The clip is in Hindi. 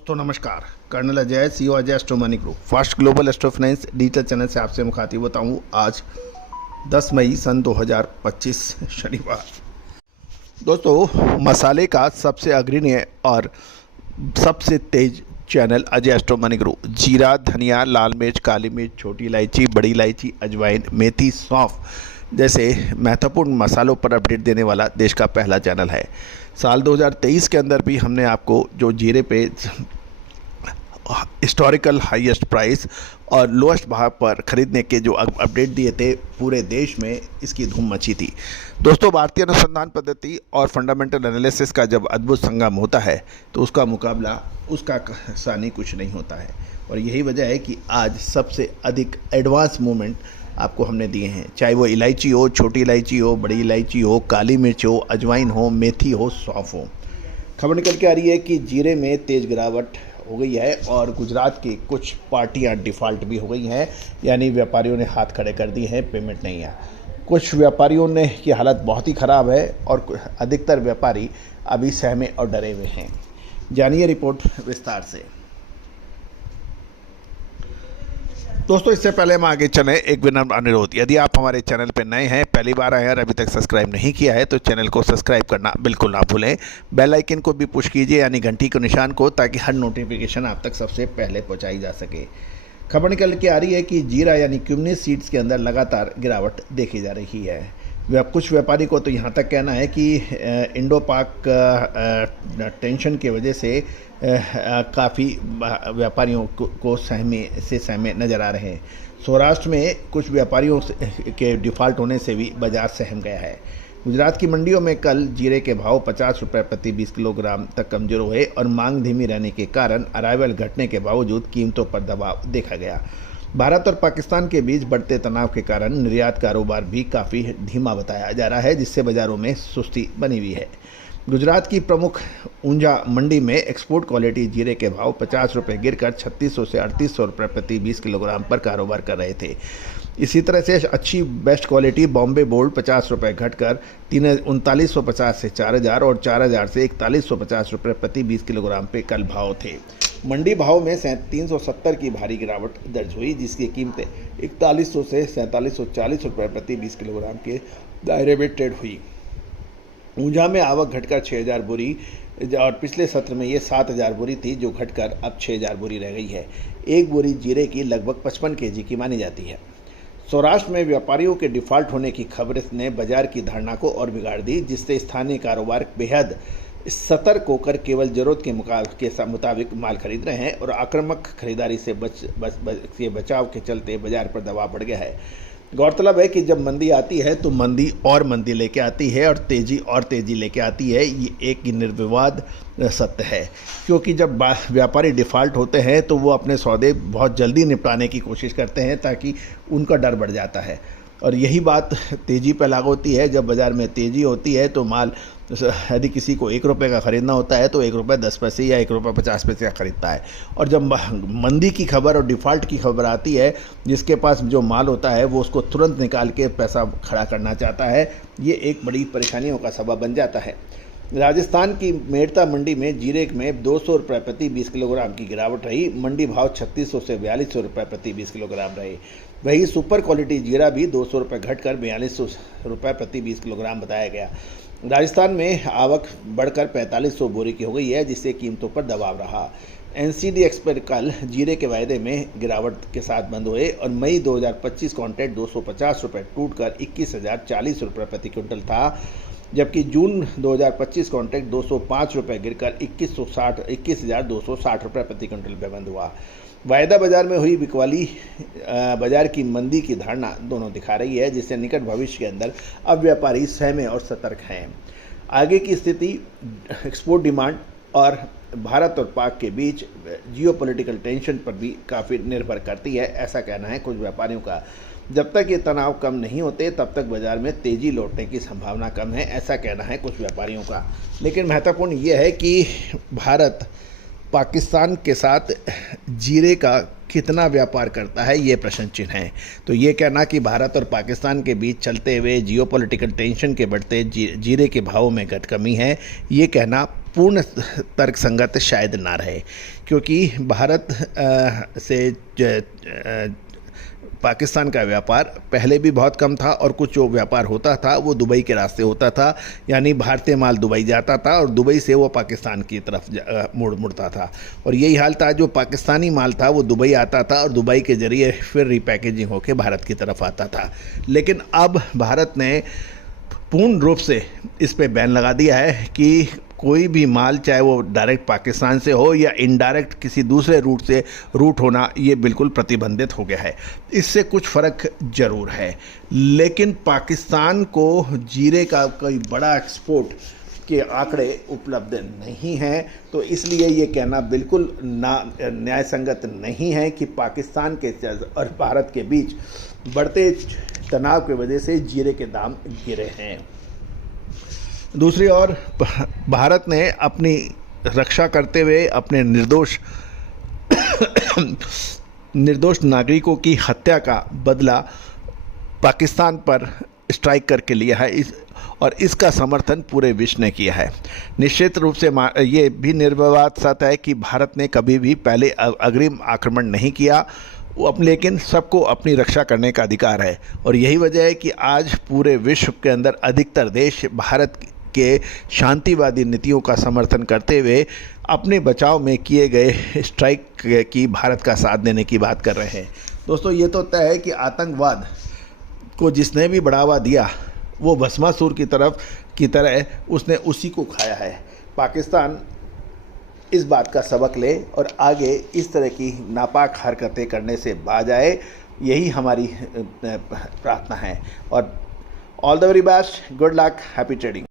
दोस्तों नमस्कार। Colonel Ajay, CEO Ajay astro money Group First Global Astro Finance digital channel से आपसे मुखातिब होता हूँ। आज 10 मई सन 2025 शनिवार। दोस्तों, मसाले का सबसे अग्रणी और सबसे तेज channel Ajay astro money group जीरा, धनिया, लाल मिर्च, काली मिर्च, छोटी इलायची, बड़ी इलायची, अजवाइन, मेथी, सौंफ जैसे महत्वपूर्ण मसालों पर अपडेट देने वाला देश का पहला चैनल है। साल 2023 के अंदर भी हमने आपको जो जीरे पे हिस्टोरिकल हाईएस्ट प्राइस और लोएस्ट भाव पर खरीदने के जो अपडेट दिए थे, पूरे देश में इसकी धूम मची थी। दोस्तों, भारतीय अनुसंधान पद्धति और फंडामेंटल एनालिसिस का जब अद्भुत संगम होता है तो उसका मुकाबला उसका सानी कुछ नहीं होता है। और यही वजह है कि आज सबसे अधिक एडवांस मूवमेंट आपको हमने दिए हैं, चाहे वो इलायची हो, छोटी इलायची हो, बड़ी इलायची हो, काली मिर्च हो, अजवाइन हो, मेथी हो, सौंफ हो। खबर निकल के आ रही है कि जीरे में तेज़ गिरावट हो गई है और गुजरात की कुछ पार्टियां डिफ़ॉल्ट भी हो गई हैं, यानी व्यापारियों ने हाथ खड़े कर दिए हैं, पेमेंट नहीं है। कुछ व्यापारियों ने की हालत बहुत ही ख़राब है और अधिकतर व्यापारी अभी सहमे और डरे हुए हैं। जानिए रिपोर्ट विस्तार से। दोस्तों, इससे पहले हम आगे चलें, एक विनम्र अनुरोध, यदि आप हमारे चैनल पर नए हैं, पहली बार आए हैं और अभी तक सब्सक्राइब नहीं किया है तो चैनल को सब्सक्राइब करना बिल्कुल ना भूलें। बेल आइकन को भी पुश कीजिए, यानी घंटी के निशान को, ताकि हर नोटिफिकेशन आप तक सबसे पहले पहुंचाई जा सके। खबर निकल के आ रही है कि जीरा यानी क्यूमिनी सीड्स के अंदर लगातार गिरावट देखी जा रही है। कुछ व्यापारी को तो यहाँ तक कहना है कि इंडो पाक टेंशन की वजह से काफ़ी व्यापारियों को सहमे नज़र आ रहे हैं। सौराष्ट्र में कुछ व्यापारियों के डिफ़ॉल्ट होने से भी बाजार सहम गया है। गुजरात की मंडियों में कल जीरे के भाव 50 रुपये प्रति 20 किलोग्राम तक कमज़ोर हुए और मांग धीमी रहने के कारण अराइवल घटने के बावजूद कीमतों पर दबाव देखा गया। भारत और पाकिस्तान के बीच बढ़ते तनाव के कारण निर्यात कारोबार भी काफ़ी धीमा बताया जा रहा है, जिससे बाज़ारों में सुस्ती बनी हुई है। गुजरात की प्रमुख ऊंझा मंडी में एक्सपोर्ट क्वालिटी जीरे के भाव 50 रुपये गिरकर 3600 से 3800 रुपये प्रति 20 किलोग्राम पर कारोबार कर रहे थे। इसी तरह से अच्छी बेस्ट क्वालिटी बॉम्बे बोल्ड 50 रुपये घटकर 3950 से 4000 और 4000 से 4150 रुपये प्रति 20 किलोग्राम पे कल भाव थे। मंडी भाव में 370 की भारी गिरावट दर्ज हुई, जिसकी कीमतें 4100 से 4740 रुपये प्रति 20 किलोग्राम के दायरे में ट्रेड हुई। ऊंझा में आवक घटकर 6000 बोरी और पिछले सत्र में ये 7000 बोरी थी, जो घटकर अब 6000 बोरी रह गई है। एक बोरी जीरे की लगभग 55 केजी की मानी जाती है। सौराष्ट्र में व्यापारियों के डिफ़ॉल्ट होने की खबर ने बाजार की धारणा को और बिगाड़ दी, जिससे स्थानीय कारोबार बेहद सतर्क होकर केवल जरूरत के मुताबिक माल खरीद रहे हैं और आक्रामक खरीदारी से बचाव के चलते बाजार पर दबाव बढ़ गया है। गौरतलब है कि जब मंदी आती है तो मंदी लेके आती है और तेज़ी लेके आती है। ये एक निर्विवाद सत्य है, क्योंकि जब व्यापारी डिफ़ॉल्ट होते हैं तो वो अपने सौदे बहुत जल्दी निपटाने की कोशिश करते हैं, ताकि उनका डर बढ़ जाता है। और यही बात तेज़ी पर लागू होती है। जब बाज़ार में तेज़ी होती है तो माल, यदि किसी को 1 रुपये का ख़रीदना होता है तो 1 रुपये 10 पैसे या 1 रुपये 50 पैसे का ख़रीदता है। और जब मंदी की खबर और डिफ़ॉल्ट की खबर आती है, जिसके पास जो माल होता है वो उसको तुरंत निकाल के पैसा खड़ा करना चाहता है। ये एक बड़ी परेशानियों का सबब बन जाता है। राजस्थान की मेड़ता मंडी में जीरे में 200 रुपये प्रति 20 किलोग्राम की गिरावट रही। मंडी भाव 3600 से 4200 रुपये प्रति 20 किलोग्राम रहे। वही सुपर क्वालिटी जीरा भी 200 रुपये घटकर 4200 रुपये प्रति 20 किलोग्राम बताया गया। राजस्थान में आवक बढ़कर 4500 बोरी की हो गई है, जिससे कीमतों पर दबाव रहा। एनसीडी एक्सपर्ट कल जीरे के वायदे में गिरावट के साथ बंद हुए और मई 2025 कॉन्ट्रैक्ट 250 रुपये टूटकर 21,040 रुपये प्रति क्विंटल था, जबकि जून 2025 कॉन्ट्रैक्ट 205 रुपये गिरकर 21,260 रुपये प्रति क्विंटल पे बंद हुआ। वायदा बाजार में हुई बिकवाली बाजार की मंदी की धारणा दोनों दिखा रही है, जिससे निकट भविष्य के अंदर अब व्यापारी सहमे और सतर्क हैं। आगे की स्थिति एक्सपोर्ट डिमांड और भारत और पाक के बीच जियोपॉलिटिकल टेंशन पर भी काफ़ी निर्भर करती है, ऐसा कहना है कुछ व्यापारियों का। जब तक ये तनाव कम नहीं होते तब तक बाजार में तेज़ी लौटने की संभावना कम है, ऐसा कहना है कुछ व्यापारियों का। लेकिन महत्वपूर्ण ये है कि भारत पाकिस्तान के साथ जीरे का कितना व्यापार करता है, ये प्रश्न चिन्ह है। तो ये कहना कि भारत और पाकिस्तान के बीच चलते हुए जियोपॉलिटिकल टेंशन के बढ़ते जीरे के भावों में घट कमी है, ये कहना पूर्ण तर्कसंगत शायद ना रहे, क्योंकि भारत से पाकिस्तान का व्यापार पहले भी बहुत कम था और कुछ जो व्यापार होता था वो दुबई के रास्ते होता था, यानी भारतीय माल दुबई जाता था और दुबई से वो पाकिस्तान की तरफ मुड़ता था। और यही हाल था, जो पाकिस्तानी माल था वो दुबई आता था और दुबई के ज़रिए फिर रिपैकेजिंग होकर भारत की तरफ आता था। लेकिन अब भारत ने पूर्ण रूप से इस पे बैन लगा दिया है कि कोई भी माल, चाहे वो डायरेक्ट पाकिस्तान से हो या इनडायरेक्ट किसी दूसरे रूट होना, ये बिल्कुल प्रतिबंधित हो गया है। इससे कुछ फ़र्क ज़रूर है, लेकिन पाकिस्तान को जीरे का कोई बड़ा एक्सपोर्ट के आंकड़े उपलब्ध नहीं हैं, तो इसलिए ये कहना बिल्कुल न्यायसंगत नहीं है कि पाकिस्तान के और भारत के बीच बढ़ते तनाव की वजह से जीरे के दाम गिरे हैं। दूसरी ओर भारत ने अपनी रक्षा करते हुए अपने निर्दोष नागरिकों की हत्या का बदला पाकिस्तान पर स्ट्राइक करके लिया है, और इसका समर्थन पूरे विश्व ने किया है। निश्चित रूप से ये भी निर्विवाद सत्य है कि भारत ने कभी भी पहले अग्रिम आक्रमण नहीं किया, लेकिन सबको अपनी रक्षा करने का अधिकार है। और यही वजह है कि आज पूरे विश्व के अंदर अधिकतर देश भारत के शांतिवादी नीतियों का समर्थन करते हुए अपने बचाव में किए गए स्ट्राइक की भारत का साथ देने की बात कर रहे हैं। दोस्तों, ये तो तय है कि आतंकवाद को जिसने भी बढ़ावा दिया वो भस्मासुर की तरह उसने उसी को खाया है। पाकिस्तान इस बात का सबक ले और आगे इस तरह की नापाक हरकतें करने से बाज आए, यही हमारी प्रार्थना है। और all the very best, good luck, happy trading.